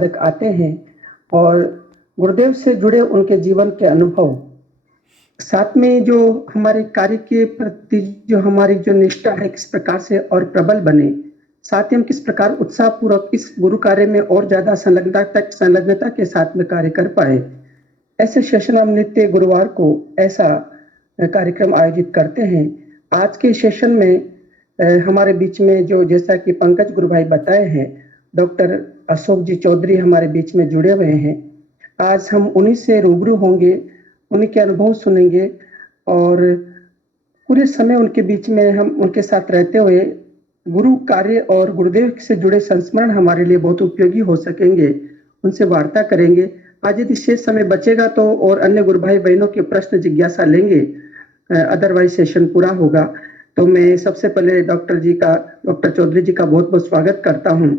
साधक आते हैं और गुरुदेव से जुड़े उनके जीवन के अनुभव, साथ में जो हमारे कार्य के प्रति जो हमारी जो निष्ठा है किस प्रकार से और प्रबल बने, साथ ही हम किस प्रकार उत्साहपूर्वक इस गुरु कार्य में और ज़्यादा संलग्नता के साथ में कार्य कर पाए। ऐसे सेशन हम नित्य गुरुवार को ऐसा कार्यक्रम आयोजित करते हैं। आज के सेशन में हमारे बीच में जो जैसा कि पंकज गुरु भाई बताए हैं, डॉक्टर अशोक जी चौधरी हमारे बीच में जुड़े हुए हैं। आज हम उन्हीं से रूबरू होंगे, उन्हीं के अनुभव सुनेंगे और पूरे समय उनके बीच में हम उनके साथ रहते हुए गुरु कार्य और गुरुदेव से जुड़े संस्मरण हमारे लिए बहुत उपयोगी हो सकेंगे, उनसे वार्ता करेंगे। आज यदि शेष समय बचेगा तो और अन्य गुरु भाई बहनों के प्रश्न जिज्ञासा लेंगे, अदरवाइज सेशन पूरा होगा। तो मैं सबसे पहले डॉक्टर चौधरी जी का बहुत बहुत स्वागत करता हूं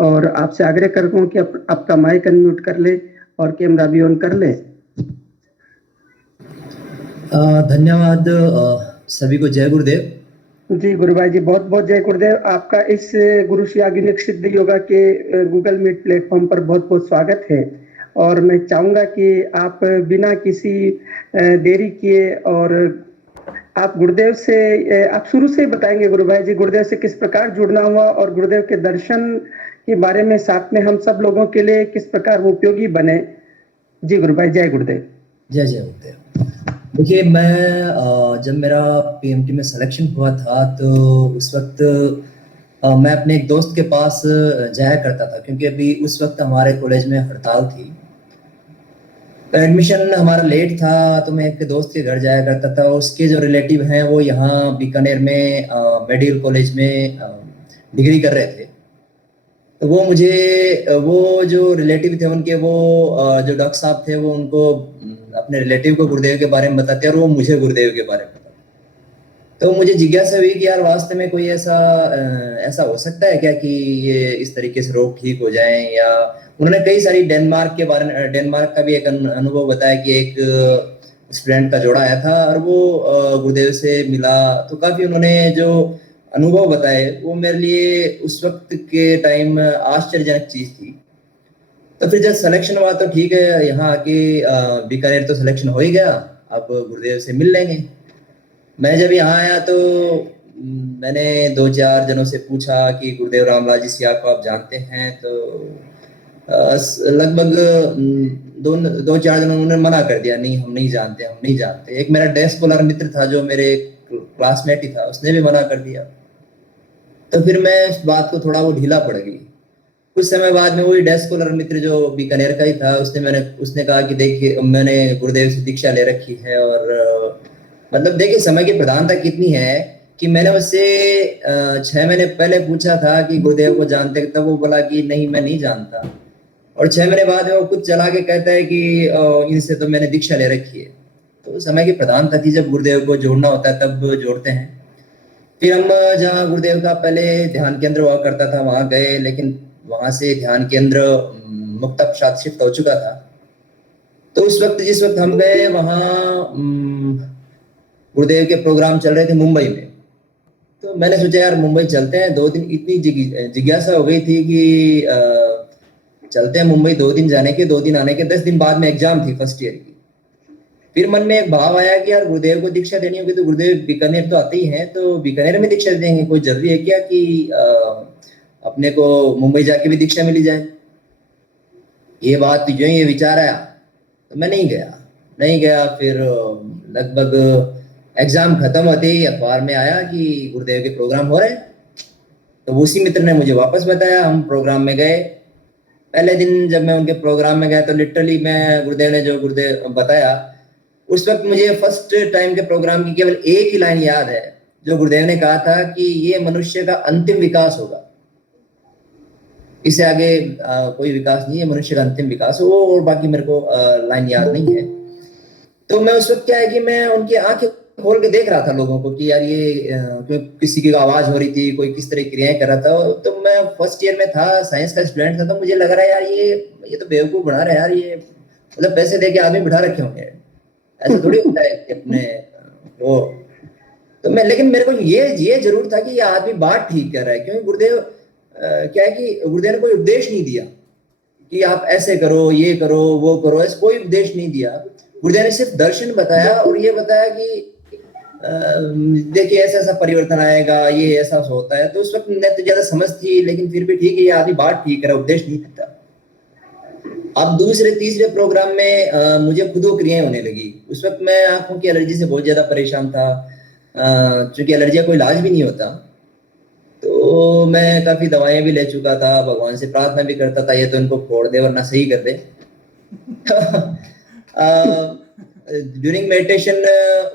और आपसे आग्रह करता हूं कि आपका माइक अनम्यूट कर ले और कैमरा भी ऑन कर ले। धन्यवाद सभी को। जय गुरुदेव। जी गुरु भाई जी, बहुत बहुत जय गुरुदेव। आपका इस गुरु श्री आगुनिक सिद्ध योगा के गूगल मीट प्लेटफॉर्म पर बहुत बहुत स्वागत है और मैं चाहूंगा कि आप बिना किसी देरी किए और आप गुरुदेव से आप शुरू से बताएंगे गुरु भाई जी, गुरुदेव से किस प्रकार जुड़ना हुआ और गुरुदेव के दर्शन के बारे में साथ में हम सब लोगों के लिए किस प्रकार वो उपयोगी बने। जी गुरु भाई, जय गुरुदेव। जय जय गुरुदेव। देखिए, मैं जब मेरा पीएमटी में सिलेक्शन हुआ था तो उस वक्त मैं अपने एक दोस्त के पास जाया करता था, क्योंकि अभी उस वक्त हमारे कॉलेज में हड़ताल थी। एडमिशन हमारा लेट था तो मैं एक दोस्त के घर जाया करता था। उसके जो रिलेटिव हैं वो यहाँ बीकानेर में मेडिकल कॉलेज में डिग्री कर रहे थे। तो वो जो रिलेटिव थे उनके, वो जो डॉक्टर साहब थे वो उनको अपने रिलेटिव को गुरुदेव के बारे में बताते और वो मुझे गुरुदेव के बारे में बताते। तो मुझे जिज्ञासा हुई कि यार वास्तव में कोई ऐसा हो सकता है क्या कि ये इस तरीके से रोग ठीक हो जाएं। या उन्होंने कई सारी डेनमार्क का भी एक अनुभव बताया कि एक स्टूडेंट का जोड़ा आया था और वो गुरुदेव से मिला। तो काफी उन्होंने जो अनुभव बताए वो मेरे लिए उस वक्त के टाइम आश्चर्यजनक चीज थी। तो फिर जब सिलेक्शन हुआ तो ठीक है, यहाँ आके बीकानेर तो सिलेक्शन हो ही गया, अब गुरुदेव से मिल लेंगे। मैं जब यहाँ आया तो मैंने 2-4 जनों से पूछा कि गुरुदेव रामलाल जी सिया को आप जानते हैं? तो लगभग 2-4 जनों ने मना कर दिया, नहीं हम नहीं जानते। एक मेरा डेस्क स्कॉलर मित्र था जो मेरे क्लासमेट ही था, उसने भी मना कर दिया। तो फिर मैं इस बात को थोड़ा वो ढीला पड़ गई। कुछ समय बाद में वही डेस्क स्कॉलर मित्र जो बीकानेर का ही था, उसने कहा कि देखिए मैंने गुरुदेव से दीक्षा ले रखी है और मतलब देखिए समय की प्रधानता कितनी है कि मैंने उससे 6 महीने पहले पूछा था कि गुरुदेव को जानते, तब वो बोला कि नहीं मैं नहीं जानता। और 6 महीने बाद में वो खुद चला के कहता है कि इनसे तो मैंने दीक्षा ले रखी है। तो समय की प्रधानता थी, जब गुरुदेव को जोड़ना होता है तब जोड़ते हैं। फिर हम जहाँ गुरुदेव का पहले ध्यान केंद्र हुआ करता था वहां गए, लेकिन वहां से ध्यान केंद्र मुक्ता प्रसाद शिफ्ट हो चुका था। तो उस वक्त जिस वक्त हम गए वहां गुरुदेव के प्रोग्राम चल रहे थे मुंबई में। तो मैंने सोचा यार मुंबई चलते हैं, 2 दिन, इतनी जिज्ञासा हो गई थी कि चलते हैं मुंबई, 2 दिन जाने के 2 दिन आने के। 10 दिन बाद में एग्जाम थी फर्स्ट ईयर की। फिर मन में एक भाव आया कि यार गुरुदेव को दीक्षा देनी होगी तो गुरुदेव बीकानेर तो आते ही हैं, तो बीकानेर में दीक्षा देंगे, कोई जरूरी है क्या कि अपने को मुंबई जाके भी दीक्षा मिली जाए। ये बात जो ये विचार आया तो मैं नहीं गया। फिर लगभग एग्जाम खत्म होते ही अखबार में आया कि गुरुदेव के प्रोग्राम हो रहे हैं। तो उसी मित्र ने मुझे वापस बताया, हम प्रोग्राम में गए। पहले दिन जब मैं उनके प्रोग्राम में गया तो लिटरली मैं गुरुदेव ने जो गुरुदेव बताया, उस वक्त मुझे फर्स्ट टाइम के प्रोग्राम की केवल एक ही लाइन याद है जो गुरुदेव ने कहा था कि ये मनुष्य का अंतिम विकास होगा, इससे आगे कोई विकास नहीं है, मनुष्य का अंतिम विकास हो। और बाकी मेरे को लाइन याद नहीं है। तो मैं उस वक्त क्या है कि मैं उनकी आंखें खोल के देख रहा था लोगों को कि यार ये किसी की आवाज हो रही थी, कोई किस तरह क्रियाएं कर रहा था। तो मैं फर्स्ट ईयर में था, साइंस का स्टूडेंट था, तो मुझे लग रहा है यार ये तो बेवकूफ बना रहे यार, ये मतलब पैसे दे के आदमी बिठा रखे होंगे, ऐसा थोड़ी होता है कि अपने वो। तो मैं, लेकिन मेरे को ये जरूर था कि ये आदमी बात ठीक कर रहा है, क्योंकि गुरुदेव क्या है कि गुरुदेव ने कोई उपदेश नहीं दिया कि आप ऐसे करो, ये करो, वो करो, ऐसा कोई उपदेश नहीं दिया। गुरुदेव ने सिर्फ दर्शन बताया और ये बताया कि देखिए ऐसा ऐसा परिवर्तन आएगा, ये ऐसा होता है। तो उस वक्त मैं तो ज्यादा समझ थी, लेकिन फिर भी ठीक है, ये आधी बात ठीक है, उपदेश नहीं देता। अब दूसरे तीसरे प्रोग्राम में मुझे खुद को क्रियाएं होने लगी। उस वक्त मैं आंखों की एलर्जी से बहुत ज्यादा परेशान था, क्योंकि एलर्जी का कोई इलाज भी नहीं होता। तो मैं काफी दवाएं भी ले चुका था, भगवान से प्रार्थना भी करता था ये तो इनको फोड़ दे वरना सही कर दे। ड्यूरिंग मेडिटेशन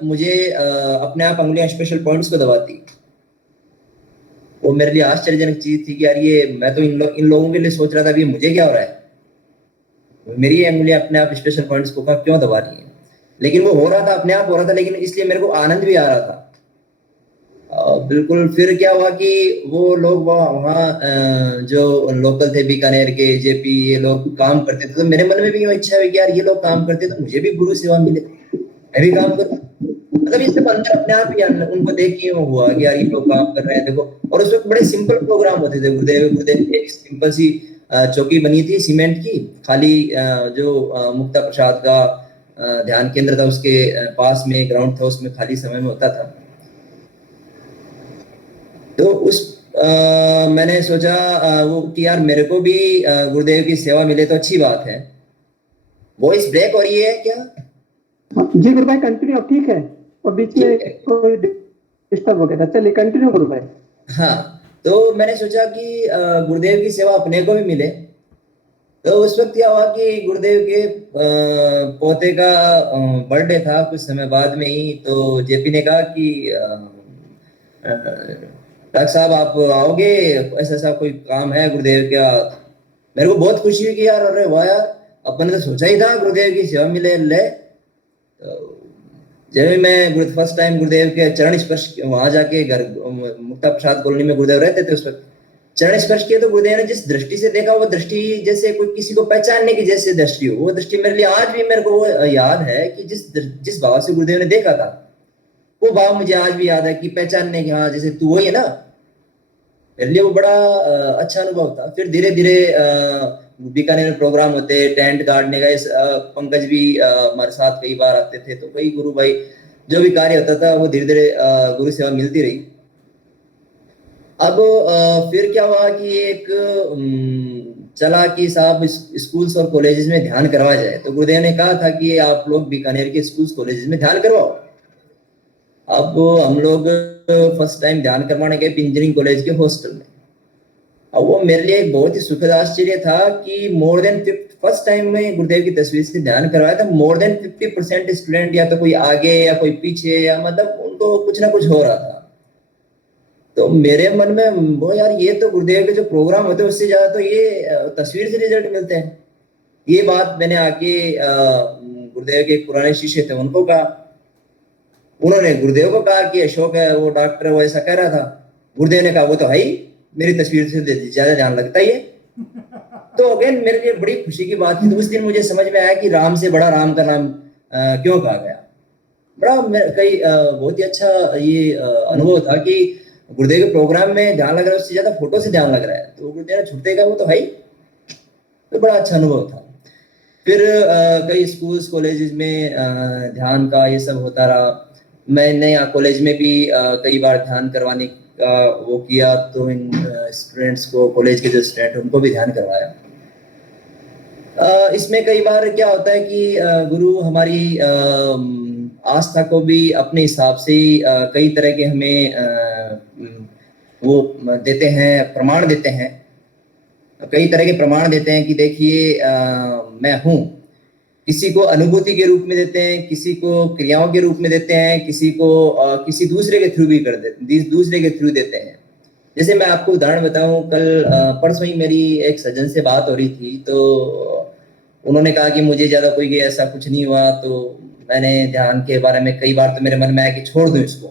मुझे अपने आप अंगुलियां स्पेशल पॉइंट्स को दबाती। वो मेरे लिए आश्चर्यजनक चीज थी कि यार ये मैं तो इन लोगों के लिए सोच रहा था, अभी मुझे क्या हो रहा है, मेरी अंगुलियां अपने आप स्पेशल पॉइंट्स को क्यों दबा रही हैं। लेकिन वो हो रहा था, अपने आप हो रहा था, लेकिन इसलिए मेरे को आनंद भी आ रहा था। बिल्कुल। फिर क्या हुआ कि वो लोग वहाँ जो लोकल थे बीकानेर के जेपी, ये लोग काम करते थे, तो मेरे मन में भी इच्छा हुई कि यार ये लोग काम करते तो मुझे भी गुरु सेवा मिले, मैं भी काम करूँ। मतलब ये सब अंदर अपने आप ही उनको देख के हुआ कि यार ये लोग काम कर रहे हैं देखो। और उस वक्त बड़े सिंपल प्रोग्राम होते थे। गुरुदेव गुरुदेव एक सिंपल सी चौकी बनी थी सीमेंट की, खाली जो मुक्ता प्रसाद का ध्यान केंद्र था उसके पास में ग्राउंड था, उसमें खाली समय में होता था। तो उस मैंने सोचा वो कि यार मेरे को भी गुरुदेव की सेवा मिले तो अच्छी बात है। वॉइस ब्रेक हो रही है क्या? जी गुरु भाई कंटिन्यू, ठीक है। और बीच में कोई डिस्टर्ब हो गया था, चलिए कंटिन्यू गुरु भाई। हाँ, तो मैंने सोचा कि गुरुदेव की सेवा अपने को भी मिले। तो उस वक्त क्या हुआ कि गुरुदेव के पोते का बर्थडे था कुछ समय बाद में ही। तो जेपी ने कहा कि डॉक्टर साहब आप आओगे, ऐसा ऐसा कोई काम है गुरुदेव का। मेरे को बहुत खुशी हुई कि यार अरे वाह यार, अपन ने तो सोचा ही था गुरुदेव की सेवा मिले ले। तो जब मैं फर्स्ट टाइम गुरुदेव के चरण स्पर्श वहां जाके घर मुक्ता प्रसाद कॉलोनी में गुरुदेव रहते थे, उस वक्त चरण स्पर्श किए तो गुरुदेव ने जिस दृष्टि से देखा, वो दृष्टि जैसे कोई किसी को पहचानने की जैसे दृष्टि हो। वो दृष्टि मेरे लिए आज भी मेरे को वो याद है कि जिस जिस भाव से गुरुदेव ने देखा था, वो भाव मुझे आज भी याद है कि पहचानने की, हाँ जैसे तू वही है ना। मेरे लिए वो बड़ा अच्छा अनुभव था। फिर धीरे धीरे बीकानेर में प्रोग्राम होते, टेंट गाड़ने का, पंकज भी हमारे साथ कई बार आते थे। तो कई गुरु भाई जो भी कार्य होता था वो धीरे धीरे गुरु सेवा मिलती रही। अब फिर क्या हुआ कि एक चला कि साहब स्कूल्स और कॉलेजेस में ध्यान करवाया जाए। तो गुरुदेव ने कहा था कि आप लोग बीकानेर के स्कूल्स कॉलेजेस में ध्यान करवाओ। अब हम लोग फर्स्ट टाइम ध्यान करवाने गए इंजीनियरिंग कॉलेज के हॉस्टल में। अब वो मेरे लिए एक बहुत ही सुखद आश्चर्य था कि मोर देन फर्स्ट टाइम में गुरुदेव की तस्वीर से ध्यान करवाया था, मोर देन 50% स्टूडेंट या तो कोई आगे या कोई पीछे, या मतलब उनको कुछ ना कुछ हो रहा था। तो मेरे मन में वो यार ये तो गुरुदेव के जो प्रोग्राम होते हैं उससे ज्यादा तो ये तस्वीर से रिजल्ट मिलते हैं। ये बात मैंने आके गुरुदेव के एक पुराने शिष्य थे उनको कहा। उन्होंने गुरुदेव को कहा कि अशोक है वो डॉक्टर, वो ऐसा कह रहा था। गुरुदेव ने कहा वो तो है ही, मेरी तस्वीर से ज्यादा ध्यान लगता ही है। तो अगेन मेरे लिए बड़ी खुशी की बात थी। तो उस दिन मुझे समझ में आया कि राम से बड़ा राम का नाम क्यों कहा गया। बड़ा कई बहुत ही अच्छा ये अनुभव था कि गुरुदेव के प्रोग्राम में ध्यान लग रहा है उससे ज्यादा फोटो से ध्यान लग रहा है। तो गुरुदेव छुट्टे का वो तो है ही। तो बड़ा अच्छा अनुभव था। फिर कई स्कूल्स कॉलेजेस में ध्यान का ये सब होता रहा। मैंने यहाँ कॉलेज में भी कई बार ध्यान करवाने का वो किया। तो इन स्टूडेंट्स को, कॉलेज के जो स्टूडेंट उनको भी ध्यान करवाया। इसमें कई बार क्या होता है कि गुरु हमारी आस्था को भी अपने हिसाब से ही कई तरह के हमें वो देते हैं, प्रमाण देते हैं। कई तरह के प्रमाण देते हैं कि देखिए मैं हूँ। किसी को अनुभूति के रूप में देते हैं, किसी को क्रियाओं के रूप में देते हैं, किसी को किसी दूसरे के थ्रू भी कर देते, दूसरे के थ्रू देते हैं। जैसे मैं आपको उदाहरण बताऊं, कल परसों ही मेरी एक सज्जन से बात हो रही थी। तो उन्होंने कहा कि मुझे ज्यादा कोई ऐसा कुछ नहीं हुआ। तो मैंने ध्यान के बारे में कई बार तो मेरे मन में आया कि छोड़ दूं इसको,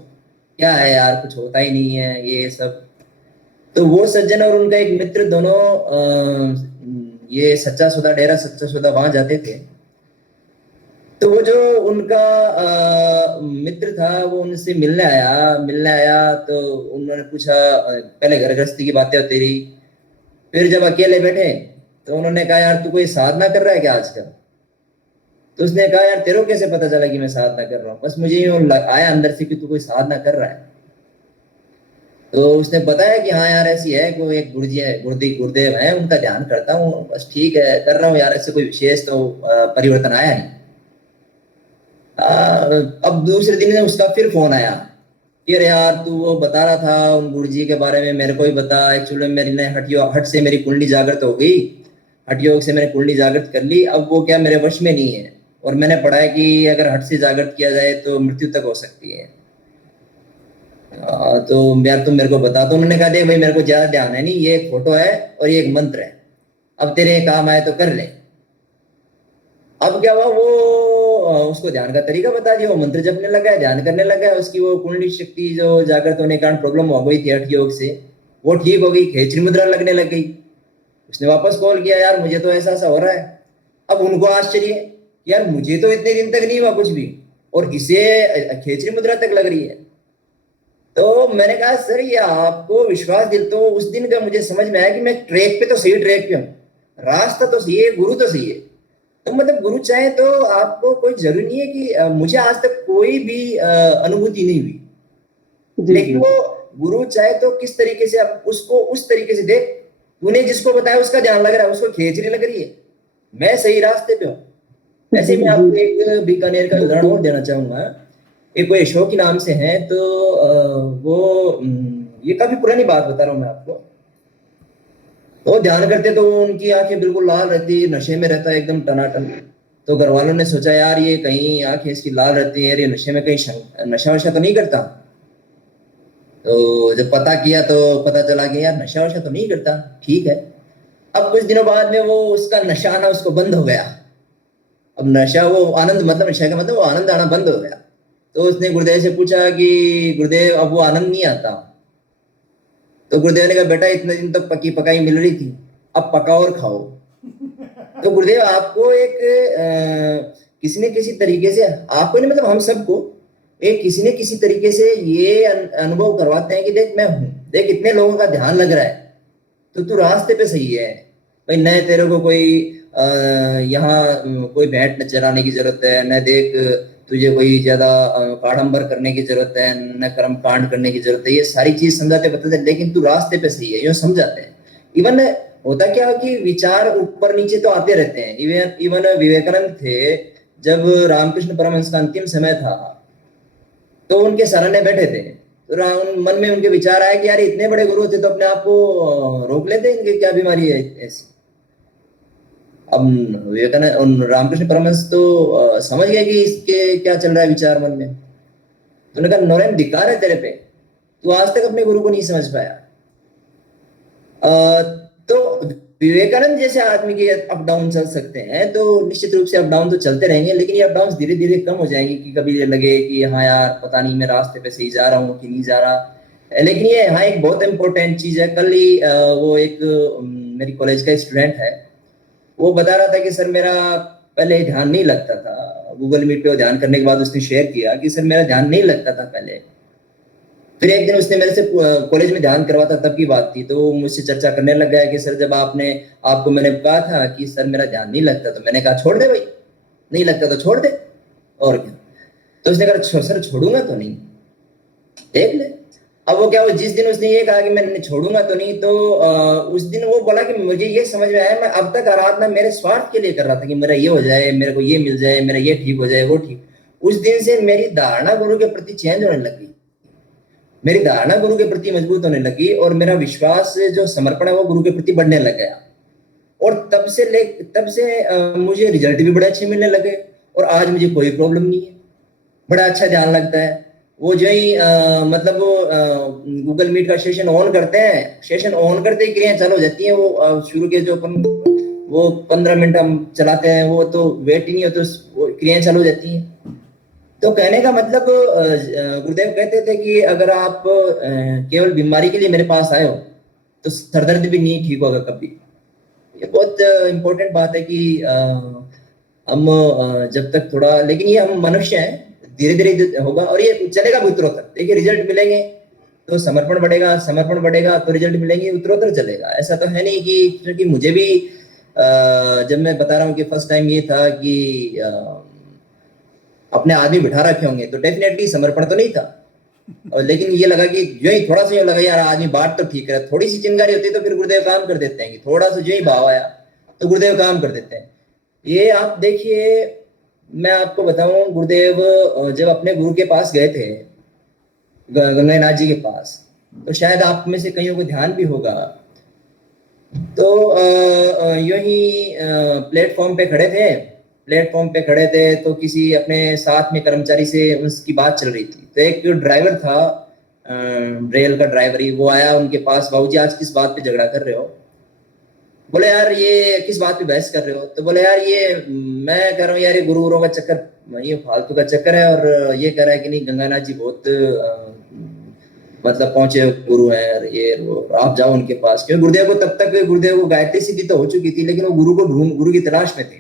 क्या है यार कुछ होता ही नहीं है ये सब। तो वो सज्जन और उनका एक मित्र दोनों ये सच्चा सौदा, डेरा सच्चा सौदा वहां जाते थे। तो वो जो उनका मित्र था वो उनसे मिलने आया। तो उन्होंने पूछा, पहले घर गृहस्थी की बातें होती रही। फिर जब अकेले बैठे तो उन्होंने कहा यार तू कोई साधना कर रहा है क्या आजकल? तो उसने कहा यार तेरे को कैसे पता चला कि मैं साधना कर रहा हूँ? बस मुझे यूं आया अंदर से कि तू कोई साधना कर रहा है। तो उसने बताया कि हाँ यार ऐसी है, कोई एक गुरुजी है, गुरुदेव है, उनका ध्यान करता हूँ, बस ठीक है कर रहा हूँ यार, ऐसे कोई विशेष तो परिवर्तन आया नहीं। अब दूसरे दिन उसका फिर फोन आया कि अरे यार तू वो बता रहा था उन गुरुजी के बारे में, मेरे को ही बता। एक्चुअली मेरी ने हट से मेरी कुंडली जागृत हो गई, हठ योग से मैंने कुंडली जागृत कर ली, अब वो क्या मेरे वश में नहीं है, और मैंने पढ़ा है कि अगर हट से जागृत किया जाए तो मृत्यु तक हो सकती है। तो यार तुम मेरे को बता। तो उन्होंने कहा देख भाई मेरे को ज्यादा ध्यान है नहीं, ये एक फोटो है और ये एक मंत्र है, अब तेरे काम आए तो कर ले। अब क्या हुआ, वो उसको ध्यान का तरीका बता दिया, वो मंत्र जपने लगा है, ध्यान करने लगा है, उसकी वो कुंडली शक्ति जो जागृत होने के कारण प्रॉब्लम हो गई थी हठ योग से, वो ठीक हो गई, खेचरी मुद्रा लगने लग गई। उसने वापस कॉल किया, यार मुझे तो ऐसा ऐसा हो रहा है। अब उनको आश्चर्य, यार मुझे तो इतने दिन तक नहीं हुआ कुछ भी, और इसे खेचरी मुद्रा तक लग रही है। तो मैंने कहा सर ये आपको विश्वास दिल, तो उस दिन का मुझे समझ में आया कि मैं ट्रैक पे तो सही, ट्रैक पे हूँ, रास्ता तो सही है, गुरु तो सही है। तो मतलब गुरु चाहे तो आपको कोई जरूरी नहीं है कि मुझे आज तक कोई भी अनुभूति नहीं हुई, जी लेकिन जी वो गुरु चाहे तो किस तरीके से आप उसको उस तरीके से देख, तूने जिसको बताया उसका ध्यान लग रहा है, उसको खेचरी लग रही है, मैं सही रास्ते पे हूँ। ऐसे जी ही मैं जी आपको एक बीकानेर का उदाहरण और देना चाहूंगा। एक कोई अशोक के नाम से है, तो ये काफी पुरानी बात बता रहा हूँ मैं आपको। तो ध्यान करते तो उनकी आंखें बिल्कुल लाल रहती, नशे में रहता है एकदम टनाटन। तो घर वालों ने सोचा यार ये कहीं आंखें इसकी लाल रहती है, ये नशे में कहीं नशा वशा तो नहीं करता। तो जब पता किया तो पता चला कि यार नशा वशा तो नहीं करता, ठीक है। अब कुछ दिनों बाद में वो उसका नशा आना उसको बंद हो गया। अब नशा वो आनंद, मतलब नशा का मतलब वो आनंद आना बंद हो गया। तो उसने गुरुदेव से पूछा कि गुरुदेव अब वो आनंद नहीं आता। तो गुरुदेव ने कहा बेटा इतने दिन तक पकी पकाई मिल रही थी, अब पकाओ और खाओ। तो गुरुदेव आपको एक किसी न किसी तरीके से, आपको नहीं मतलब हम सबको एक किसी न किसी तरीके से ये अनुभव करवाते हैं कि देख मैं हूं, देख इतने लोगों का ध्यान लग रहा है, तो तू रास्ते पे सही है भाई। न तेरे को कोई यहाँ कोई भेंट न चराने की जरूरत है, न देख तुझे कोई ज्यादा आडंबर करने की जरूरत है, न कर्म कांड करने की जरूरत है। ये सारी चीज समझाते बताते, लेकिन तू रास्ते पे सही है, यूं समझाते हैं। इवन होता क्या कि विचार ऊपर नीचे तो आते रहते हैं। इवन इवन विवेकानंद थे, जब रामकृष्ण परमहंस का अंतिम समय था तो उनके सराहने बैठे थे, तो मन में उनके विचार आया कि यार इतने बड़े गुरु थे तो अपने आप को रोक लेते, इनकी क्या बीमारी है ऐसी। अब विवेकानंद रामकृष्ण परमहंस तो समझ गए कि इसके क्या चल रहा है विचार मन में। तो उन्होंने कहा नौरेन धिक्कार है तेरे पे, तू आज तक अपने गुरु को नहीं समझ पाया। तो विवेकानंद जैसे आदमी के अप डाउन चल सकते हैं, तो निश्चित रूप से अप डाउन तो चलते रहेंगे, लेकिन ये अप डाउन धीरे धीरे कम हो जाएंगे कि कभी ये लगे कि हाँ यार पता नहीं मैं रास्ते पे सही जा रहा हूँ कि नहीं जा रहा। लेकिन ये हाँ एक बहुत इंपॉर्टेंट चीज है। कल ही वो एक मेरी कॉलेज का स्टूडेंट है, वो बता रहा था कि सर मेरा पहले ध्यान नहीं लगता था। गूगल मीट पे वो ध्यान करने के बाद उसने शेयर किया कि सर मेरा ध्यान नहीं लगता था पहले। फिर एक दिन उसने मेरे से कॉलेज में ध्यान करवाता तब की बात थी, तो वो मुझसे चर्चा करने लग गया कि सर जब आपको मैंने कहा था कि सर मेरा ध्यान नहीं लगता, तो मैंने कहा छोड़ दे भाई, नहीं लगता तो छोड़ दे, और क्या। तो उसने कहा सर छोड़ूंगा तो नहीं, देख ले। अब वो क्या, वो जिस दिन उसने ये कहा कि मैं छोड़ूंगा तो नहीं, तो उस दिन वो बोला कि मुझे ये समझ में आया मैं अब तक आराधना मेरे स्वार्थ के लिए कर रहा था कि मेरा ये हो जाए, मेरे को ये मिल जाए, मेरा ये ठीक हो जाए, वो ठीक। उस दिन से मेरी धारणा गुरु के प्रति चेंज होने लगी, मेरी धारणा गुरु के प्रति मजबूत होने लगी, और मेरा विश्वास जो समर्पण है वो गुरु के प्रति बढ़ने लग गया। और तब से मुझे रिजल्ट भी बड़े अच्छे मिलने लगे, और आज मुझे कोई प्रॉब्लम नहीं है, बड़ा अच्छा ध्यान लगता है। वो जो ही मतलब वो गूगल मीट का सेशन ऑन करते हैं, सेशन ऑन करते ही क्रियाएं चालू हो जाती हैं। वो शुरू के जो वो 15 मिनट हम चलाते हैं, वो तो वेट ही नहीं होता, तो क्रियाएं चालू हो जाती हैं। तो कहने का मतलब गुरुदेव कहते थे कि अगर आप केवल बीमारी के लिए मेरे पास आए हो तो सरदर्द भी नहीं ठीक होगा कभी। ये बहुत इंपॉर्टेंट बात है कि हम जब तक थोड़ा, लेकिन ये हम मनुष्य हैं, धीरे धीरे होगा और ये चलेगा भी उत्तरोत्तर। देखिए रिजल्ट मिलेंगे तो समर्पण बढ़ेगा, समर्पण बढ़ेगा तो रिजल्ट मिलेंगे, उत्तरोत्तर चलेगा। ऐसा तो है नहीं कि, क्योंकि मुझे भी जब मैं बता रहा हूँ कि फर्स्ट टाइम ये था कि अपने आदमी बिठा रखे होंगे, तो डेफिनेटली समर्पण तो नहीं था, और लेकिन ये लगा कि जो ही थोड़ा सा यूं लगा यार आदमी बात तो ठीक है, थोड़ी सी चिंगारी होती है तो फिर गुरुदेव काम कर देते हैं, कि थोड़ा सा जो ही भाव आया तो गुरुदेव काम कर देते हैं। ये आप देखिए, मैं आपको बताऊं, गुरुदेव जब अपने गुरु के पास गए थे, गंगानाथ जी के पास, तो शायद आप में से कईयों को ध्यान भी होगा, तो यूं ही प्लेटफॉर्म पे खड़े थे, तो किसी अपने साथ में कर्मचारी से उसकी बात चल रही थी, तो एक ड्राइवर था, रेल का ड्राइवर ही, वो आया उनके पास, बाबूजी आज किस बात पे झगड़ा कर रहे हो? बोले यार ये किस बात पे बहस कर रहे हो? तो बोले यार ये मैं कह रहा हूँ यार ये गुरु गुरु का चक्कर, ये फालतू का चक्कर है, और ये कह रहा है कि नहीं गंगानाथ जी बहुत मतलब पहुंचे गुरु हैं, और ये वो, आप जाओ उनके पास, क्योंकि गुरुदेव को तब तक गुरुदेव को गायत्री सिद्धि तो हो चुकी थी, लेकिन वो गुरु की तलाश में थे।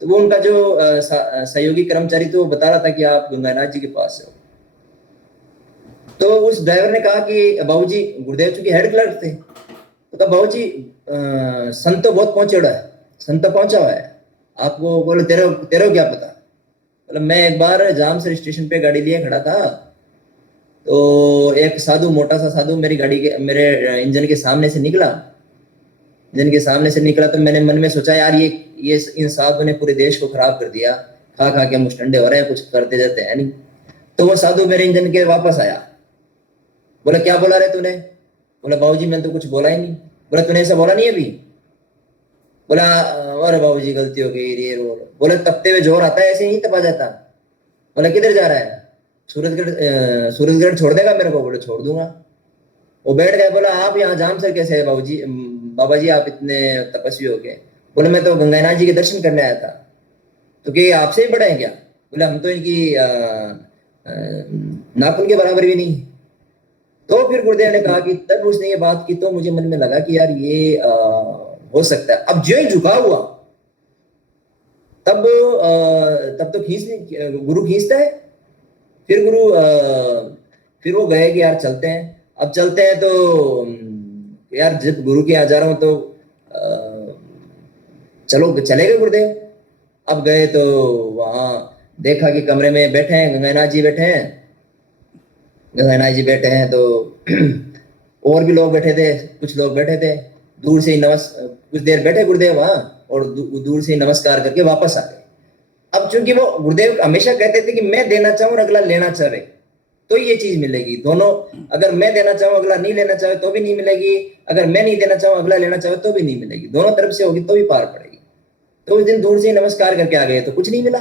तो वो उनका जो सहयोगी कर्मचारी थे वो बता रहा था कि आप गंगानाथ जी के पास हो। तो उस ड्राइवर ने कहा कि बाबूजी, गुरुदेव चूंकि हेड क्लर्क थे, तो कहा बाबूजी संत तो बहुत पहुंचे हुआ है, संत तो पहुंचा हुआ है, आपको बोले तेरे तेरे को क्या पता? मतलब मैं एक बार जाम से स्टेशन पे गाड़ी लिए खड़ा था, तो एक साधु, मोटा सा साधु मेरी गाड़ी के, मेरे इंजन के सामने से निकला, तो मैंने मन में सोचा यार ये इन साधु ने पूरे देश को खराब कर दिया, खा खा के मुस्टंडे हो रहे हैं, कुछ करते जाते हैं नहीं। तो वो साधु मेरे इंजन के वापस आया, बोला क्या बोला रे तूने? बोला बाबूजी मैंने तो कुछ बोला ही नहीं। बोला तूने ऐसा बोला नहीं अभी? बोला अरे बाबूजी गलती हो गई ये रो। बोले तपते हुए जोर आता है, ऐसे ही तपा जाता। बोला किधर जा रहा है? सूरजगढ़ छोड़ देगा मेरे को? बोले छोड़ दूंगा। वो बैठ गया। बोला आप यहाँ जाम सर कैसे है बाबूजी, बाबा जी आप इतने तपस्वी हो गए? बोले मैं तो गंगानाथ जी के दर्शन करने आया था। तो क्या आपसे ही बड़ा है क्या? बोले हम तो इनकी नाखून के बराबर भी नहीं। तो फिर गुरुदेव ने कहा कि तब उसने ये बात की, तो मुझे मन में लगा कि यार ये हो सकता है। अब जो ही झुका हुआ, तब तो गुरु खींचता है। फिर वो गए कि यार चलते हैं। अब चलते हैं तो यार जब गुरु के यहाँ जा रहा हूं तो चलो चले गए गुरुदेव। अब गए तो वहां देखा कि कमरे में बैठे हैं गंगानाथ जी बैठे हैं तो और भी लोग बैठे थे, कुछ लोग बैठे थे। दूर से ही कुछ देर बैठे गुरुदेव वहां, और दूर से ही नमस्कार करके वापस आ गए। अब चूंकि वो गुरुदेव हमेशा कहते थे कि मैं देना चाहूं और अगला लेना चाहे, तो ये चीज मिलेगी। दोनों, अगर मैं देना चाहूं अगला नहीं लेना चाहे तो भी नहीं मिलेगी, अगर मैं नहीं देना चाहूं अगला लेना चाहे तो भी नहीं मिलेगी। दोनों तरफ से होगी तो भी पार पड़ेगी। तो उस दिन दूर से ही नमस्कार करके आ गए तो कुछ नहीं मिला।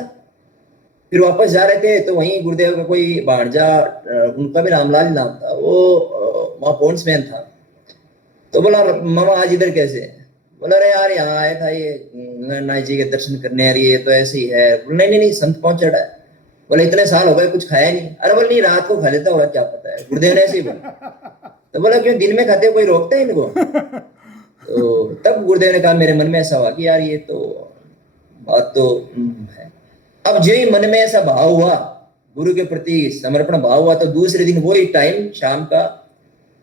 फिर वापस जा रहे थे तो वहीं गुरुदेव का कोई भांजा, उनका भी रामलाल नाम था, वो वहां पोन्समैन था। तो बोला मामा आज इधर कैसे? बोला अरे यार यहाँ आया था ये नाथ जी के दर्शन करने, यार ये तो ऐसे ही है। बोला नहीं संत पहुंच चढ़ा है। बोले इतने साल हो गए कुछ खाया नहीं? अरे बोले नहीं रात को खा लेता होगा, क्या पता है। गुरुदेव ने ऐसे ही बोला। तो बोला क्यों दिन में खाते हो, कोई रोकता है इनको? तो तब गुरुदेव ने कहा, मेरे मन में ऐसा हुआ कि यार ये तो बात तो है। अब जो ही मन में ऐसा भाव हुआ, गुरु के प्रति समर्पण भाव हुआ, तो दूसरे दिन वही टाइम शाम का,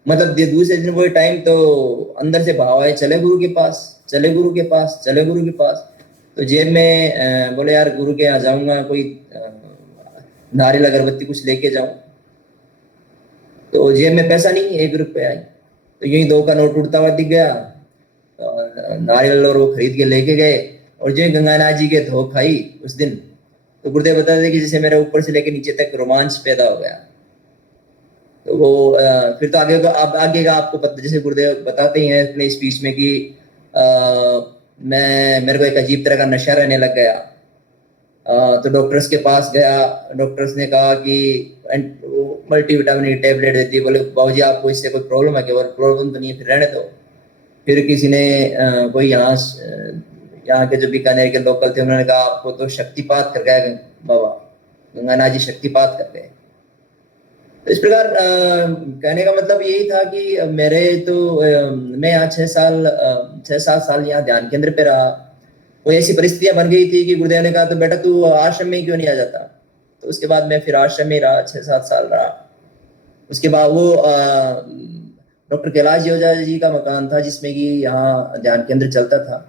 मतलब दूसरे दिन वही टाइम, तो अंदर से भाव आए चले गुरु के पास, चले गुरु के पास, चले गुरु के पास। तो जेब में बोले यार गुरु के यहाँ जाऊंगा, कोई नारियल अगरबत्ती कुछ लेके जाऊं। तो जेब में पैसा नहीं, 1 रुपया आई। तो यूं ही 2 का नोट उड़ता हुआ दिख गया, नारियल और वो खरीद के लेके गए। और जो गंगानाथ जी के धो खाई उस दिन, तो गुरुदेव बताते थे कि जैसे मेरे ऊपर से लेके नीचे तक रोमांच पैदा हो गया। तो वो फिर तो आगे का आपको पता, जैसे गुरुदेव बताते ही हैं अपने स्पीच में कि मेरे को एक अजीब तरह का नशा रहने लग गया। तो डॉक्टर्स के पास गया, डॉक्टर्स ने कहा कि मल्टीविटामिन की टेबलेट देती है। बोले बाबूजी आपको इससे कोई प्रॉब्लम है क्या? बोले प्रॉब्लम तो नहीं है, फिर रहने दो। फिर किसी ने कोई यहाँ के जो बीकानेर के लोकल थे, उन्होंने कहा आपको तो शक्तिपात कर गया बाबा, गंगानाथ जी शक्तिपात कर गए। तो इस प्रकार कहने का मतलब यही था कि मेरे तो मैं यहाँ 6-7 साल यहाँ ध्यान केंद्र पे रहा। कोई ऐसी परिस्थितियां बन गई थी कि गुरुदेव ने कहा तो बेटा तू आश्रम में क्यों नहीं आ जाता? तो उसके बाद मैं फिर आश्रम में रहा, 6-7 साल रहा। उसके बाद वो डॉक्टर कैलाश योजा जी का मकान था जिसमें कि यहाँ ध्यान केंद्र चलता था।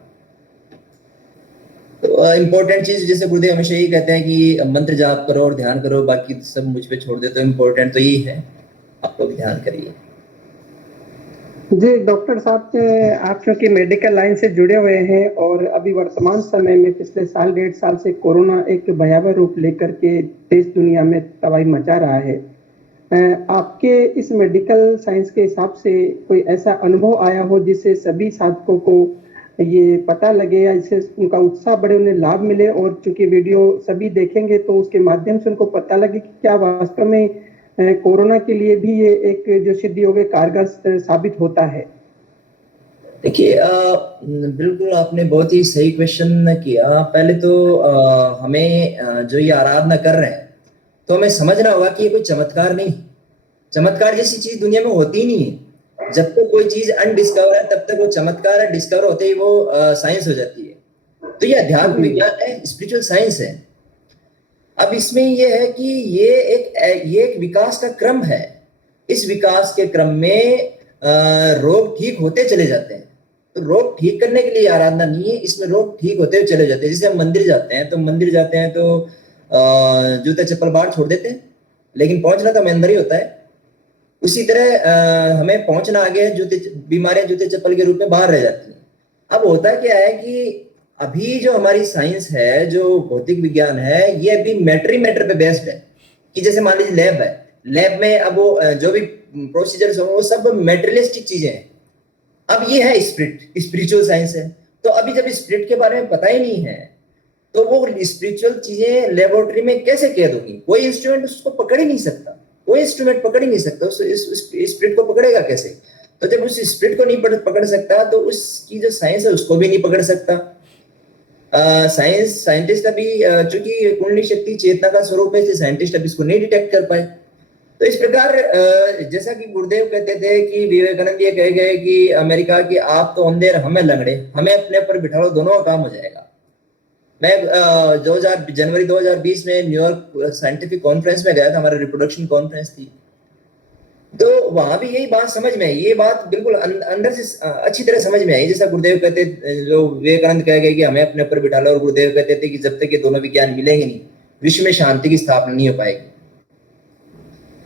तो इम्पोर्टेंट चीज जैसे गुरुदेव हमेशा यही कहते हैं कि मंत्र जाप करो और ध्यान करो, बाकी सब मुझ पे छोड़ दे। तो इम्पोर्टेंट तो यही है, आप लोग ध्यान करिए। जी डॉक्टर साहब, आप क्योंकि मेडिकल लाइन से जुड़े हुए हैं और अभी वर्तमान समय में पिछले साल 1.5 साल से कोरोना एक भयावह रूप लेकर के देश दुनिया में तबाही मचा रहा है। आपके इस मेडिकल साइंस के हिसाब से कोई ऐसा अनुभव आया हो जिससे सभी साधकों को ये पता लगे या इससे उनका उत्साह बढ़े, उन्हें लाभ मिले, और चूंकि वीडियो सभी देखेंगे तो उसके माध्यम से उनको पता लगे कि क्या वास्तव में कोरोना के लिए भी ये एक जो सिद्ध योग है कारगर साबित होता है। देखिए, बिल्कुल आपने बहुत ही सही क्वेश्चन किया। पहले तो हमें जो ये आराधना कर रहे हैं तो हमें समझना होगा कि ये कोई चमत्कार नहीं, चमत्कार जैसी चीज दुनिया में होती ही नहीं है। जब तक कोई चीज अनडिस्कवर है तब तक वो चमत्कार है, डिस्कवर होते ही वो साइंस हो जाती है। तो ये अध्यात्म विज्ञान है, स्पिरिचुअल साइंस है। अब इसमें ये है कि ये एक विकास का क्रम है। इस विकास के क्रम में रोग ठीक होते चले जाते हैं। तो रोग ठीक करने के लिए आराधना नहीं है, इसमें रोग ठीक होते हुए चले जाते हैं। जैसे हम मंदिर जाते हैं तो जूते चप्पल बाहर छोड़ देते हैं, लेकिन पहुंचना तो हमें अंदर ही होता है। उसी तरह हमें पहुंचना आगे है, बीमारियां जूते चप्पल के रूप में बाहर रह जाती हैं। अब होता क्या है कि अभी जो हमारी साइंस है, जो भौतिक विज्ञान है, ये अभी मैटर पे बेस्ड है। कि जैसे मान लीजिए लैब है, लैब में अब वो जो भी प्रोसीजर्स हो वो सब मेटेरियलिस्टिक चीजें हैं। अब ये है स्पिरिचुअल साइंस है। तो अभी जब स्पिरिट के बारे में पता ही नहीं है तो वो स्पिरिचुअल चीजें लेबोरेटरी में कैसे कैद होगी? कोई इंस्ट्रूमेंट उसको पकड़ ही नहीं सकता, कोई इंस्ट्रूमेंट पकड़ ही नहीं सकता। उस स्पिरिट को पकड़ेगा कैसे? तो जब उस स्पिरिट को नहीं पकड़ सकता तो उसकी जो साइंस है उसको भी नहीं पकड़ सकता। साइंटिस्ट अभी चूंकि कुंडली शक्ति चेतना का स्वरूप है, साइंटिस्ट अभी इसको नहीं डिटेक्ट कर पाए। तो इस प्रकार जैसा कि गुरुदेव कहते थे कि विवेकानंद ये कहे गए कि अमेरिका की आप तो अंधे हमें लंगड़े, हमें अपने ऊपर बिठा लो, दोनों का काम हो जाएगा। मैं जनवरी 2020 में न्यूयॉर्क साइंटिफिक कॉन्फ्रेंस में गया था, हमारा रिप्रोडक्शन कॉन्फ्रेंस थी। तो वहां भी यही बात समझ में आई, ये बात बिल्कुल अंदर से अच्छी तरह समझ में आई। जैसा गुरुदेव कहते, जो विवेकानंद कह गए कि हमें अपने ऊपर बिठा लो, और गुरुदेव कहते थे कि जब तक ये दोनों विज्ञान मिलेंगे नहीं, विश्व में शांति की स्थापना नहीं हो पाएगी।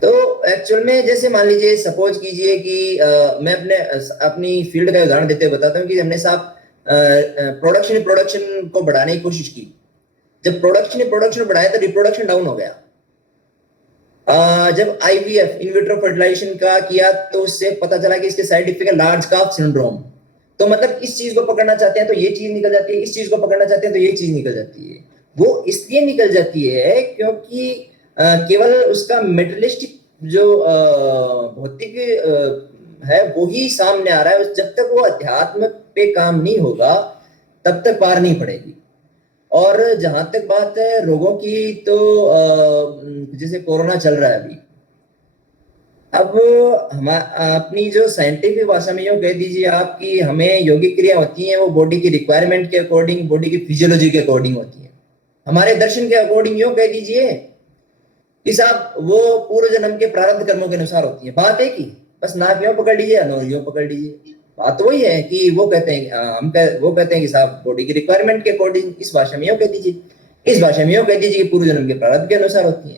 तो एक्चुअल में जैसे मान लीजिए, सपोज कीजिए कि मैं अपनी फील्ड का उदाहरण देते हुए बताता हूँ कि हमने साहब प्रोडक्शन को बढ़ाने की कोशिश की। जब प्रोडक्शन बढ़ाया तो रिप्रोडक्शन डाउन हो गया। जब आईवीएफ इन विट्रो फर्टिलाइजेशन का किया तो उससे पता चला कि इसके साइड इफेक्ट है लार्ज काफ सिंड्रोम। तो मतलब इस चीज को पकड़ना चाहते हैं तो ये चीज निकल जाती है, इस चीज को पकड़ना चाहते हैं तो ये चीज निकल जाती है। वो इसलिए निकल जाती है क्योंकि केवल उसका मेटेरियलिस्टिक जो भौतिक है वो ही सामने आ रहा है। जब तक वो अध्यात्म पे काम नहीं होगा तब तक पार नहीं पड़ेगी। और जहां तक बात है रोगों की, तो जैसे कोरोना चल रहा है अभी, अब हम अपनी जो साइंटिफिक भाषा में यूं कह दीजिए आप कि हमें योगिक क्रिया होती है वो बॉडी की रिक्वायरमेंट के अकॉर्डिंग, बॉडी की फिजियोलॉजी के अकॉर्डिंग होती है। हमारे दर्शन के अकॉर्डिंग यूं कह दीजिए कि साहब वो पूर्व जन्म के प्रारब्ध कर्मों के अनुसार होती है। बात है कि बस नाक यूं पकड़ लीजिए, नोज यूं पकड़ लीजिए। बात वही है कि वो कहते हैं वो कहते हैं कि साहब बॉडी की रिक्वायरमेंट के अकॉर्डिंग, इस भाषा में यूं कह दीजिए, इस भाषा में यूं कह दीजिए कि पूर्व जन्म के प्रारब्ध के अनुसार होती है।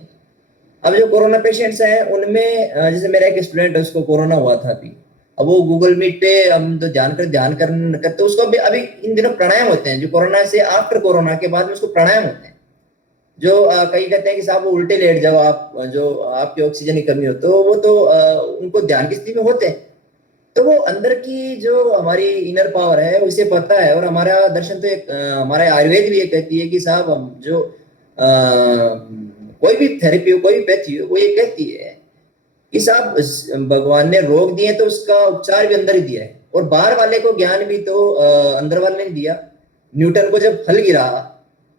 अब जो कोरोना पेशेंट्स हैं उनमें जैसे मेरा एक स्टूडेंट है, उसको कोरोना हुआ था अभी। अब वो गूगल मीट पे हम तो ध्यान करते, उसको अभी इन दिनों प्राणायाम होते हैं, जो कोरोना से आफ्टर कोरोना के बाद में उसको प्राणायाम होते हैं। जो कई कहते हैं कि साहब वो उल्टे लेट जाओ आप, जो आपकी ऑक्सीजन की कमी हो, तो वो तो उनको ध्यान की स्थिति में होते हैं। तो वो अंदर की जो हमारी इनर पावर है उसे पता है। और हमारा दर्शन तो एक हमारा आयुर्वेद भी ये कहती है कि साहब हम जो कोई भी थेरेपी हो, कोई भी पैथी हो, वो ये कहती है कि साहब भगवान ने रोग दिए तो उसका उपचार भी अंदर ही दिया है। और बाहर वाले को ज्ञान भी तो अंदर वाले ने दिया। न्यूटन को जब हल गिरा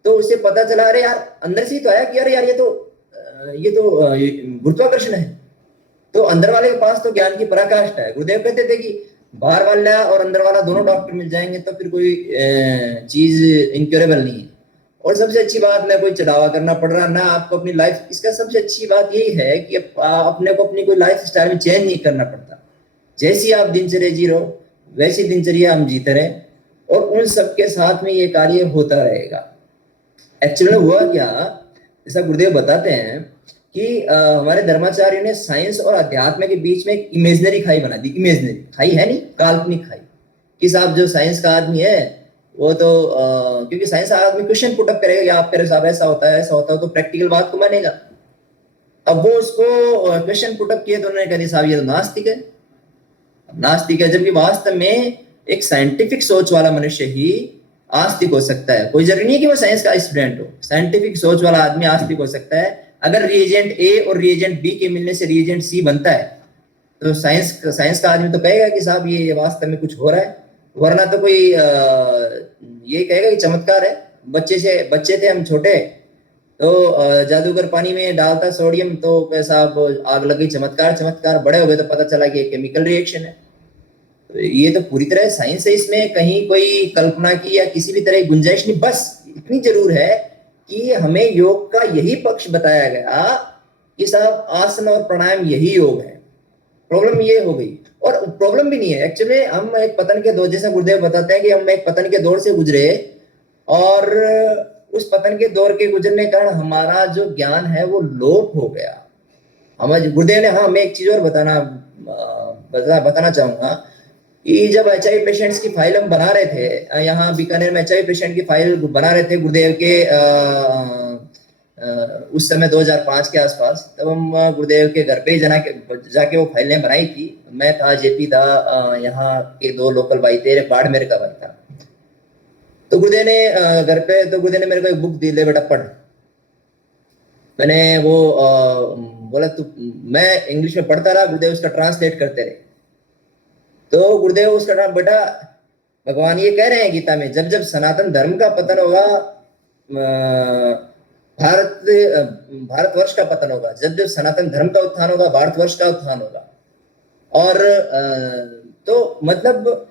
तो उसे पता चला, अरे यार अंदर से ही तो आया कि अरे यार ये तो गुरुत्वाकर्षण है। तो अंदर वाले के पास तो ज्ञान की पराकाष्ठा है। गुरुदेव कहते थे कि बाहर वाला और अंदर वाला दोनों डॉक्टर मिल जाएंगे तो फिर कोई चीज इनक्योरेबल नहीं है। और सबसे अच्छी बात, ना कोई चढ़ावा करना पड़ रहा, ना आपको अपनी लाइफ, इसका सबसे अच्छी बात यही है कि अपने को अपनी कोई लाइफ स्टाइल में चेंज नहीं करना पड़ता। जैसी आप दिनचर्या जी रहो वैसी दिनचर्या हम जीते रहे। और उन सबके साथ में ये कार्य होता रहेगा। एक्चुअली में हुआ क्या, जैसा गुरुदेव बताते हैं कि हमारे धर्माचार्य ने साइंस और अध्यात्म के बीच में एक इमेजनरी खाई बना दी। इमेजनरी खाई है नहीं, काल्पनिक खाई। कि साहब जो साइंस का आदमी है वो तो क्योंकि साइंस का आदमी क्वेश्चन पुटअप करेगा कि आप कह साहब ऐसा होता है ऐसा होता है, तो प्रैक्टिकल बात को मानेगा। अब वो उसको क्वेश्चन पुटअप किए तो उन्होंने कह दिया साहब ये तो नास्तिक है, नास्तिक है। जबकि वास्तव में एक साइंटिफिक सोच वाला मनुष्य ही आस्तिक हो सकता है। कोई जरूरी नहीं है कि वो साइंस का स्टूडेंट हो, साइंटिफिक सोच वाला आदमी आस्तिक हो सकता है। अगर रिएजेंट ए और रिएजेंट बी के मिलने से रिएजेंट सी बनता है तो साइंस का आदमी तो कहेगा कि साहब ये वास्तव में कुछ हो रहा है, वरना तो कोई ये कहेगा कि चमत्कार है। बच्चे थे हम छोटे, तो जादूगर पानी में डालता सोडियम तो साहब आग लगी, चमत्कार चमत्कार। बड़े हो गए तो पता चला कि केमिकल रिएक्शन है। तो ये तो पूरी तरह साइंस है, इसमें कहीं कोई कल्पना की या किसी भी तरह की गुंजाइश नहीं। बस इतनी जरूर है कि हमें योग का यही पक्ष बताया गया कि साहब आसन और प्राणायाम यही योग है। प्रॉब्लम ये हो गई, और प्रॉब्लम भी नहीं है एक्चुअली। हम एक पतन के दौर, जैसा गुरुदेव बताते हैं कि हम एक पतन के दौर से गुजरे, और उस पतन के दौर के गुजरने के कारण हमारा जो ज्ञान है वो लोप हो गया। गुरुदेव ने, हाँ मैं एक चीज और बताना चाहूंगा कि जब HIV पेशेंट्स की फाइल हम बना रहे थे, यहाँ बीकानेर में HIV पेशेंट की फाइल बना रहे थे गुरुदेव के उस समय 2005 के आसपास, तब हम गुरुदेव के घर पे ही जाके वो फाइलें बनाई थी। मैं था, JP था, यहाँ के 2 लोकल भाई थे, बाड़मेर का भाई था। तो गुरुदेव ने घर पे, तो गुरुदेव ने मेरे को एक बुक दी, ले बेटा पढ़। मैंने वो बोला तू, मैं इंग्लिश में पढ़ता रहा, गुरुदेव उसका ट्रांसलेट करते रहे। तो गुरुदेव उसका नाम, बेटा भगवान ये कह रहे हैं गीता में, जब जब सनातन धर्म का पतन होगा, भारतवर्ष का पतन होगा, जब जब सनातन धर्म का उत्थान होगा, भारतवर्ष का उत्थान होगा। और तो मतलब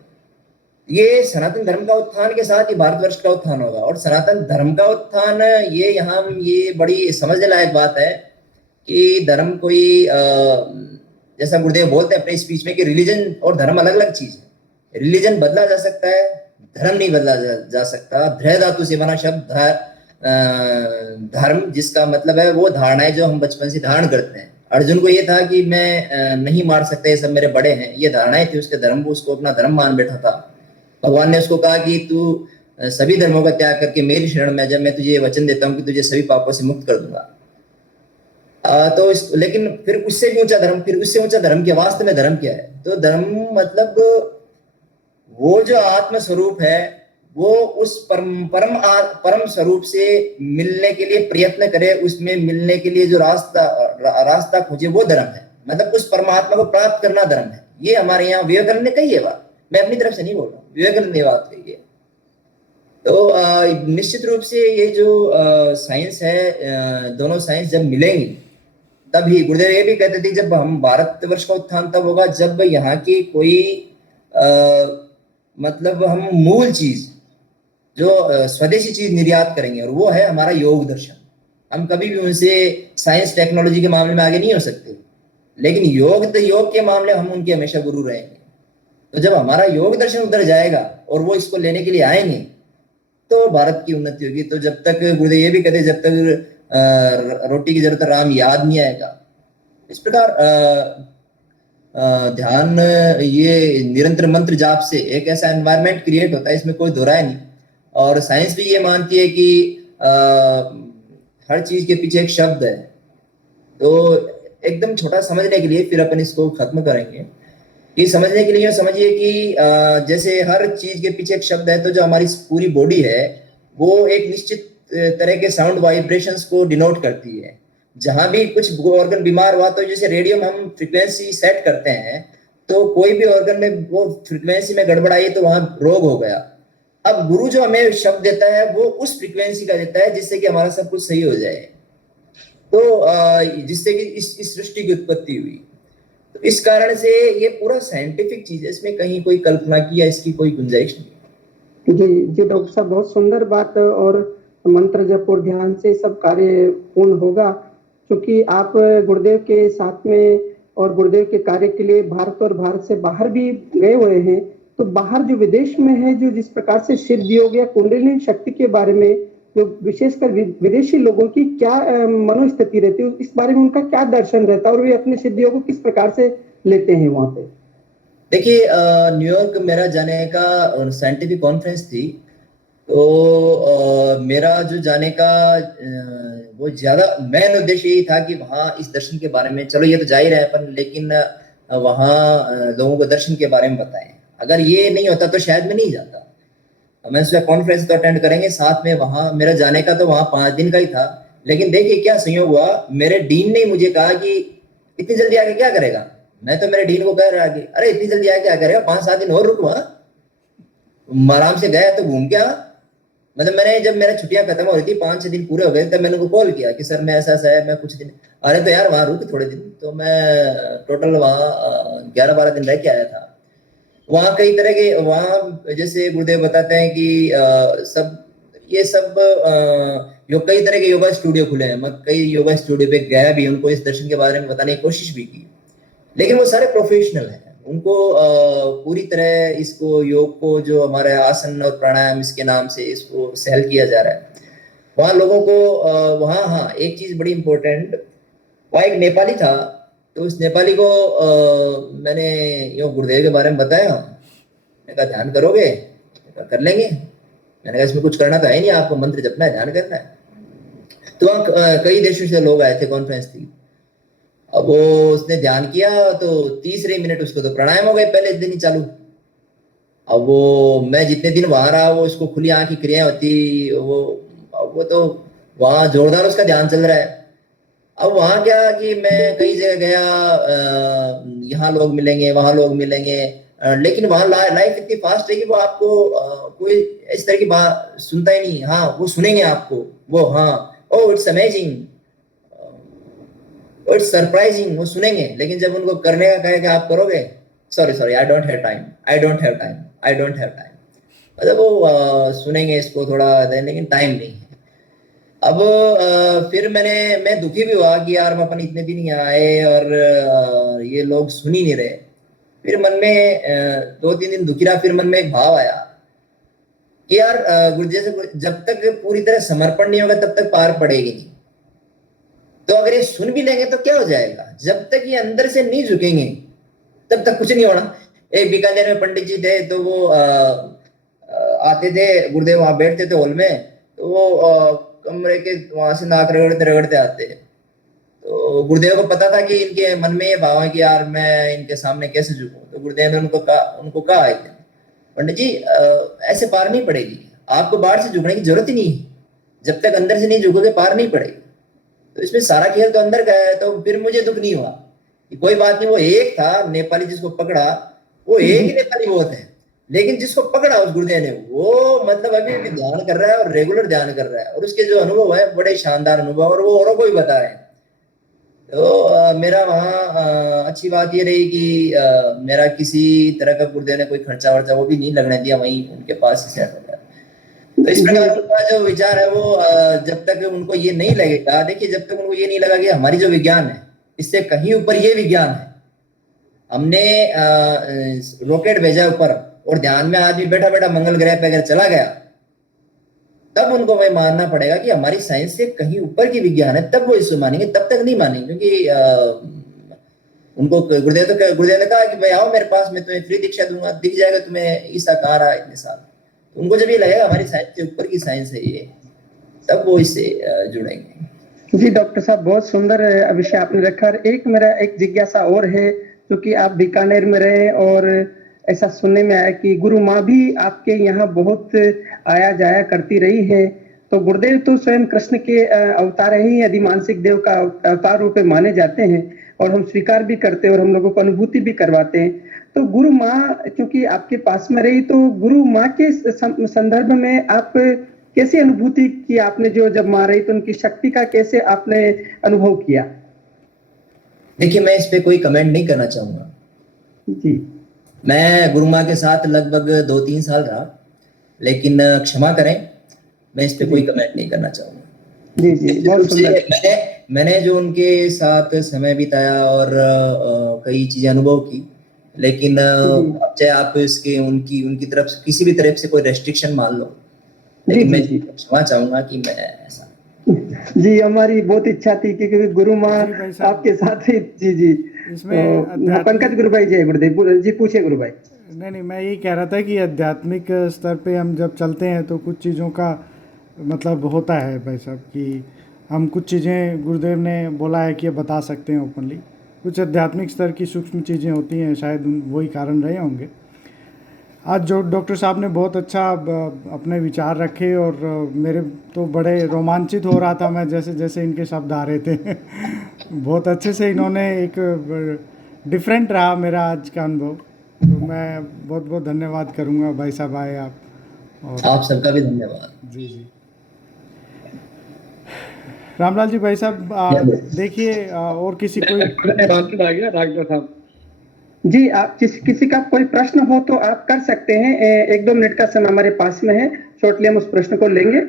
ये सनातन धर्म का उत्थान के साथ ही भारतवर्ष का उत्थान होगा। और सनातन धर्म का उत्थान, ये यहाँ ये बड़ी समझने लायक बात है कि धर्म कोई जैसा गुरुदेव बोलते हैं अपने स्पीच में कि रिलीजन और धर्म अलग अलग चीज है। रिलीजन बदला जा सकता है, धर्म नहीं बदला जा सकता। धृ धातु से बना शब्द धर्म, जिसका मतलब है वो धारणाएं जो हम बचपन से धारण करते हैं। अर्जुन को ये था कि मैं नहीं मार सकता, ये सब मेरे बड़े हैं, ये धारणाएं थी उसके धर्म को, उसको अपना धर्म मान बैठा था। भगवान ने उसको कहा कि तू सभी धर्मों का त्याग करके मेरी शरण में, जब मैं तुझे ये वचन देता हूं कि तुझे सभी पापों से मुक्त कर दूंगा। लेकिन फिर उससे भी ऊंचा धर्म, फिर उससे ऊंचा धर्म क्या, वास्तव में धर्म क्या है? तो धर्म मतलब वो जो आत्म स्वरूप है, वो उस परम स्वरूप से मिलने के लिए प्रयत्न करे, उसमें मिलने के लिए जो रास्ता खोजे, वो धर्म है। मतलब उस परमात्मा को प्राप्त करना धर्म है। ये हमारे यहाँ विवेकानंद ने कही है बात, मैं अपनी तरफ से नहीं बोल रहा हूँ, विवेकानंद ने बात कही है। तो निश्चित रूप से ये जो साइंस है, दोनों साइंस जब मिलेंगी तभी, गुरुदेव ये भी कहते थे जब हम भारतवर्ष का उत्थान तब होगा जब यहाँ की कोई मतलब हम मूल चीज जो स्वदेशी चीज निर्यात करेंगे, और वो है हमारा योग दर्शन। हम कभी भी उनसे साइंस टेक्नोलॉजी के मामले में आगे नहीं हो सकते, लेकिन योग के मामले हम उनके हमेशा गुरु रहेंगे। तो जब हमारा योग दर्शन उधर जाएगा और वो इसको लेने के लिए आएंगे तो भारत की उन्नति होगी। तो जब तक गुरुदेव ये भी कहते, जब तक रोटी की जरूरत राम याद नहीं आएगा। इस प्रकार ध्यान, ये निरंतर मंत्र जाप से एक ऐसा एनवायरनमेंट क्रिएट होता है, इसमें कोई दो राय नहीं। और साइंस भी ये मानती है कि हर चीज के पीछे एक शब्द है। तो एकदम छोटा समझने के लिए, फिर अपन इसको खत्म करेंगे, कि समझने के लिए समझिए कि जैसे हर चीज के पीछे एक शब्द है, तो जो हमारी पूरी बॉडी है वो एक निश्चित तरह के साउंड वाइब्रेशंस को डिनोट करती है। जहां भी कुछ ऑर्गन बीमार हुआ, तो जैसे रेडियो में हम फ्रीक्वेंसी सेट करते हैं, तो कोई भी ऑर्गन में वो फ्रीक्वेंसी में गड़बड़ आई तो वहां रोग हो गया। अब गुरु जो हमें शब्द देता है वो उस फ्रीक्वेंसी का देता है जिससे कि हमारा सब कुछ सही हो जाए, तो जिससे कि इस सृष्टि की उत्पत्ति हुई। तो इस कारण से ये पूरा साइंटिफिक चीज है, इसमें कहीं कोई कल्पना की या इसकी कोई गुंजाइश नहीं। जी जी डॉक्टर साहब, बहुत सुंदर बात। और मंत्र जप और ध्यान से सब कार्य पूर्ण होगा, क्योंकि आप गुरुदेव के साथ में और गुरुदेव के कार्य के लिए भारत और भारत से बाहर भी गए हुए हैं। तो बाहर जो विदेश में है, जो जिस प्रकार से सिद्ध योग या कुंडलिनी शक्ति के बारे में जो विशेषकर विदेशी लोगों की क्या मनोस्थिति रहती है, इस बारे में उनका क्या दर्शन रहता है और वे अपने सिद्ध योग को किस प्रकार से लेते हैं वहां पे? देखिए, न्यूयॉर्क मेरा जाने का साइंटिफिक कॉन्फ्रेंस थी। तो मेरा जो जाने का वो ज्यादा मेन उद्देश्य यही था कि वहाँ इस दर्शन के बारे में, चलो ये तो जा ही रहे हैं अपन, लेकिन वहाँ लोगों को दर्शन के बारे में बताएं। अगर ये नहीं होता तो शायद मैं नहीं जाता। मैं सोचा कॉन्फ्रेंस तो अटेंड करेंगे साथ में, वहाँ मेरा जाने का तो वहाँ 5 दिन का ही था। लेकिन देखिए क्या संयोग हुआ, मेरे डीन ने मुझे कहा कि इतनी जल्दी आके क्या करेगा। मैं तो मेरे डीन को कह रहा कि अरे इतनी जल्दी आके क्या करेगा, 5-7 दिन और रुक वहाँ, आराम से गया तो घूम के आ। मतलब मैंने, जब मेरा छुट्टियां खत्म हो रही थी, 5-6 दिन पूरे हो गए, तब मैंने उनको कॉल किया कि सर मैं ऐसा ऐसा है, मैं कुछ दिन, अरे तो यार वहां रुक थोड़े दिन। तो मैं टोटल वहाँ 11-12 दिन रह के आया था। वहाँ कई तरह के, वहाँ जैसे गुरुदेव बताते हैं कि सब ये सब कई तरह के योगा स्टूडियो खुले हैं। मैं कई योगा स्टूडियो पे गया भी, उनको इस दर्शन के बारे में बताने की कोशिश भी की, लेकिन वो सारे प्रोफेशनल हैं। उनको पूरी तरह इसको, योग को, जो हमारे आसन और प्राणायाम इसके नाम से इसको सेल किया जा रहा है। वहाँ लोगों को वहाँ, हाँ एक चीज बड़ी इंपॉर्टेंट, वहाँ एक नेपाली था। तो उस नेपाली को मैंने यो गुरुदेव के बारे में बताया। मैंने कहा ध्यान करोगे? कर लेंगे। मैंने कहा इसमें कुछ करना तो है नहीं, आपको मंत्र जपना है, ध्यान करना है। तो वहाँ कई देशों से लोग आए थे, कॉन्फ्रेंस थी। अब वो उसने ध्यान किया तो तीसरे मिनट उसको तो प्राणायाम हो गए पहले दिन ही चालू। अब वो, मैं जितने दिन वहां रहा, वो उसको खुली आंख की क्रिया होती, वो तो वहां जोरदार उसका ध्यान चल रहा है। अब वहां क्या कि मैं कई जगह गया, यहाँ लोग मिलेंगे, वहां लोग मिलेंगे, लेकिन वहां लाइफ इतनी फास्ट है कि वो आपको कोई इस तरह की बात सुनता ही नहीं। हाँ वो सुनेंगे आपको, वो हाँ, oh it's amazing, it's surprising, वो सुनेंगे, लेकिन जब उनको करने का कहे कि आप करोगे, sorry sorry I don't have time, I don't have time, I don't have time. मतलब वो सुनेंगे इसको थोड़ा, लेकिन टाइम नहीं है। अब फिर मैं दुखी भी हुआ कि यार हम अपन इतने दिन यहाँ आए और ये लोग सुन ही नहीं रहे। फिर मन में 2-3 दिन दुखी रहा। फिर मन में एक भाव आया कि यार गुरुजी से जब तक पूरी तरह समर्पण नहीं होगा तब तक पार पड़ेगी नहीं। तो अगर ये सुन भी लेंगे तो क्या हो जाएगा, जब तक ये अंदर से नहीं झुकेंगे तब तक कुछ नहीं होना। एक बीकानेर में पंडित जी थे, तो वो आते थे, गुरुदेव वहां बैठते थे हॉल में, तो वो कमरे के वहां से नाक रगड़ते रगड़ते आते। तो गुरुदेव को पता था कि इनके मन में ये भाव है कि यार मैं इनके सामने कैसे झुकूं। तो गुरुदेव ने उनको कहा एक दिन, पंडित जी ऐसे पार नहीं पड़ेगी, आपको बाहर से झुकने की जरूरत ही नहीं है, जब तक अंदर से नहीं झुकोगे पार नहीं पड़ेगी। तो इसमें सारा खेल तो अंदर का है। तो फिर मुझे दुख नहीं हुआ कि कोई बात नहीं, वो एक था नेपाली जिसको पकड़ा, वो एक ही नेपाली बहुत है, लेकिन जिसको पकड़ा उस गुरुदेव ने, वो मतलब अभी भी ध्यान कर रहा है और रेगुलर ध्यान कर रहा है, और उसके जो अनुभव है बड़े शानदार अनुभव, और वो औरों को भी बता रहे हैं। तो मेरा वहाँ अच्छी बात ये रही कि मेरा किसी तरह का गुरुदेव ने कोई खर्चा वर्चा वो भी नहीं लगने दिया, वहीं उनके पास ही सेट हो गया। तो इस प्रकार उनका जो विचार है वो जब तक उनको ये नहीं लगेगा, देखिए जब तक उनको ये नहीं लगा कि हमारी जो विज्ञान है इससे कहीं ऊपर ये विज्ञान है, हमने रॉकेट भेजा ऊपर और ध्यान में आदमी बैठा बैठा मंगल ग्रह पे अगर चला गया, तब उनको वही मानना पड़ेगा कि हमारी साइंस से कहीं ऊपर की विज्ञान है, तब वो इसको मानेंगे, तब तक नहीं मानेंगे। क्योंकि उनको गुरुदेव ने कहा कि भाई आओ मेरे पास, मैं तुम्हें फ्री दीक्षा दूंगा, दिख जाएगा तुम्हें ईसा कहाँ रहा इतने साल। उनको जब ये लगेगा हमारी साइंस से ऊपर की साइंस है ये, तब वो इससे जुड़ेंगे। जी डॉक्टर साहब, बहुत सुंदर विषय आपने रखा। एक मेरा एक जिज्ञासा और है, क्योंकि आप बीकानेर में रहे और ऐसा सुनने में आया कि गुरु माँ भी आपके यहाँ बहुत आया जाया करती रही है। तो गुरुदेव तो स्वयं कृष्ण के अवतार ही, अधिमानसिक देव का अवतार रूप में माने जाते हैं, और हम स्वीकार भी करते हैं और हम लोगों को अनुभूति भी करवाते हैं। तो गुरु माँ क्योंकि आपके पास में रही, तो गुरु माँ के संदर्भ में आप कैसी अनुभूति की आपने, जो जब माँ रही तो उनकी शक्ति का कैसे आपने अनुभव किया? देखिए मैं इस पे कोई कमेंट नहीं करना चाहूंगा जी। मैं गुरु माँ के साथ लगभग 2-3 साल रहा, लेकिन क्षमा करें मैं इस पे कोई कमेंट नहीं करना चाहूंगा। जी जी, बहुत सुंदर। मैंने जो उनके साथ समय बिताया और कई चीजें अनुभव की, लेकिन जी चाहे आप इसके उनकी उनकी तरफ से किसी भी तरफ से कोई रेस्ट्रिक्शन मान लो, जी लेकिन जी मैं जी क्षमा चाहूंगा कि मैं ऐसा। जी, हमारी बहुत इच्छा थी कि क्योंकि गुरु माँ जी भाई साहब, आपके साथ ही। जी जी, इसमें तो पंकज गुरु भाई, जय गुरुदेव जी, पूछे गुरु भाई। नहीं नहीं, मैं यही कह रहा था कि आध्यात्मिक स्तर पे हम जब चलते हैं तो कुछ चीज़ों का मतलब होता है भाई साहब कि हम कुछ चीज़ें गुरुदेव ने बोला है कि ये बता सकते हैं ओपनली। कुछ आध्यात्मिक स्तर की सूक्ष्म चीज़ें होती हैं, शायद वही कारण रहे होंगे। आज जो डॉक्टर साहब ने बहुत अच्छा अपने विचार रखे, और मेरे तो बड़े रोमांचित हो रहा था मैं जैसे जैसे इनके शब्द आ रहे थे। बहुत अच्छे से इन्होंने एक डिफरेंट रहा मेरा आज का अनुभव। तो मैं बहुत बहुत धन्यवाद करूँगा भाई साहब आए आप। और आप सबका भी धन्यवाद। जी जी, रामलाल जी भाई साहब देखिए और किसी कोई आ गया डॉक्टर साहब। जी, आप किसी का कोई प्रश्न हो तो आप कर सकते हैं। 1-2 मिनट का समय हमारे पास में है, शॉर्टली हम उस प्रश्न को लेंगे।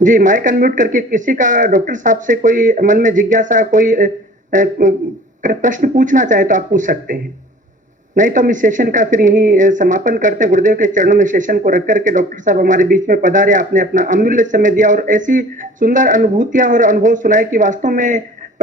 जी, माइक अनम्यूट करके किसी का डॉक्टर साहब से कोई मन में जिज्ञासा, कोई प्रश्न पूछना चाहे तो आप पूछ सकते हैं। नहीं तो हम इस सेशन का फिर यही समापन करते हैं। गुरुदेव के चरणों में सेशन को रख करके डॉक्टर साहब हमारे बीच में पधारे, आपने अपना अमूल्य समय दिया और ऐसी सुंदर अनुभूतियां और अनुभव सुनाए कि वास्तव में